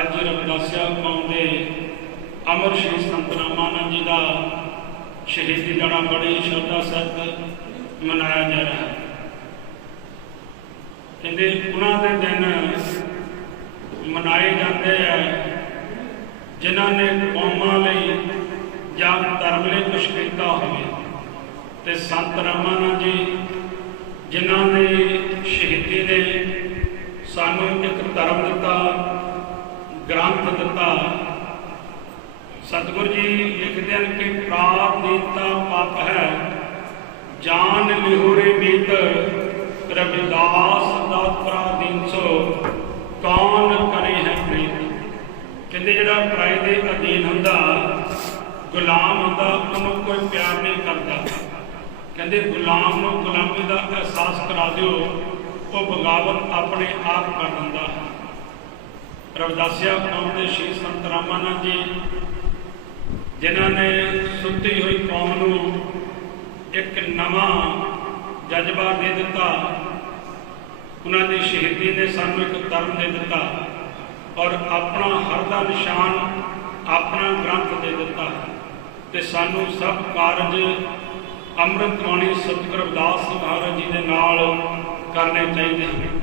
ਅੱਜ ਰਵਿਦਾਸਿਆ ਕੌਮ ਅਮਰ ਸ਼੍ਰੀ ਸੰਤ ਰਾਮਾਨੰਦ ਜੀ ਦਾ ਸ਼ਹੀਦੀ ਦਿਹਾੜਾ ਬੜੀ ਸ਼ਰਧਾ ਸਹਿਤ ਮਨਾਇਆ ਜਾ ਰਿਹਾ ਹੈ। ਕਹਿੰਦੇ ਉਹਨਾਂ ਦੇ ਦਿਨ ਮਨਾਏ ਜਾਂਦੇ ਆ, ਜਿਨ੍ਹਾਂ ਨੇ ਕੌਮਾਂ ਲਈ ਜਾਂ ਧਰਮ ਲਈ ਕੁਛ ਕੀਤਾ ਹੋਵੇ। ਤੇ ਸੰਤ ਰਾਮਾਨੰਦ ਜੀ, ਜਿਨ੍ਹਾਂ ਦੀ ਧਰਮ ਦਿੱਤਾ, ਗ੍ਰੰਥ ਦਿੱਤਾ। ਸਤਿਗੁਰੂ ਜੀ ਲਿਖਦੇ ਹਨ ਕਿ ਪ੍ਰਾਪ ਦੀਤਾ ਪਤ ਹੈ, ਜਾਨ ਲਿਹੋਰੇ ਮੀਤ, ਰਵਿਦਾਸ ਦਾ ਪ੍ਰਾਦੀਨ ਸੋ ਕੌਣ ਕਰੇ ਹੈ ਪ੍ਰੀਤ? ਕਹਿੰਦੇ ਜਿਹੜਾ ਪਰਾਏ ਦੇ ਅਧੀਨ ਹੁੰਦਾ, ਗੁਲਾਮ ਹੁੰਦਾ, ਉਹਨੂੰ ਕੋਈ ਪਿਆਰ ਨਹੀਂ ਕਰਦਾ। ਕਹਿੰਦੇ ਗੁਲਾਮ ਨੂੰ ਗੁਲਾਮੀ ਦਾ ਅਹਿਸਾਸ ਕਰਾ ਦਿਓ। ਉਹ ਬਗਾਵਤ ਆਪਣੇ ਆਪ ਕਰ ਦਿੰਦਾ ਹੈ। ਰਵਿਦਾਸਿਆ ਕੌਮ ਦੇ ਸ਼੍ਰੀ ਸੰਤ ਰਾਮਾਨੰਦ ਜੀ, ਜਿਨ੍ਹਾਂ ਨੇ ਸੁੱਤੀ ਹੋਈ ਕੌਮ ਨੂੰ ਇੱਕ ਨਵਾਂ ਜਜ਼ਬਾ ਦੇ ਦਿੱਤਾ, ਉਹਨਾਂ ਦੀ ਸ਼ਹੀਦੀ ਨੇ ਸਾਨੂੰ ਇੱਕ ਤਰਨ ਦੇ ਦਿੱਤਾ ਔਰ ਆਪਣਾ ਹਰ ਦਾ ਨਿਸ਼ਾਨ ਆਪਣਾ ਗ੍ਰੰਥ ਦੇ ਦਿੱਤਾ ਤੇ ਸਾਨੂੰ ਸਭ ਕਾਰਜ ਅੰਮ੍ਰਿਤ ਬਾਣੀ ਸਤਿਗੁਰੂ ਰਵਿਦਾਸ ਮਹਾਰਾਜ ਜੀ ਦੇ ਨਾਲ करने चाहिए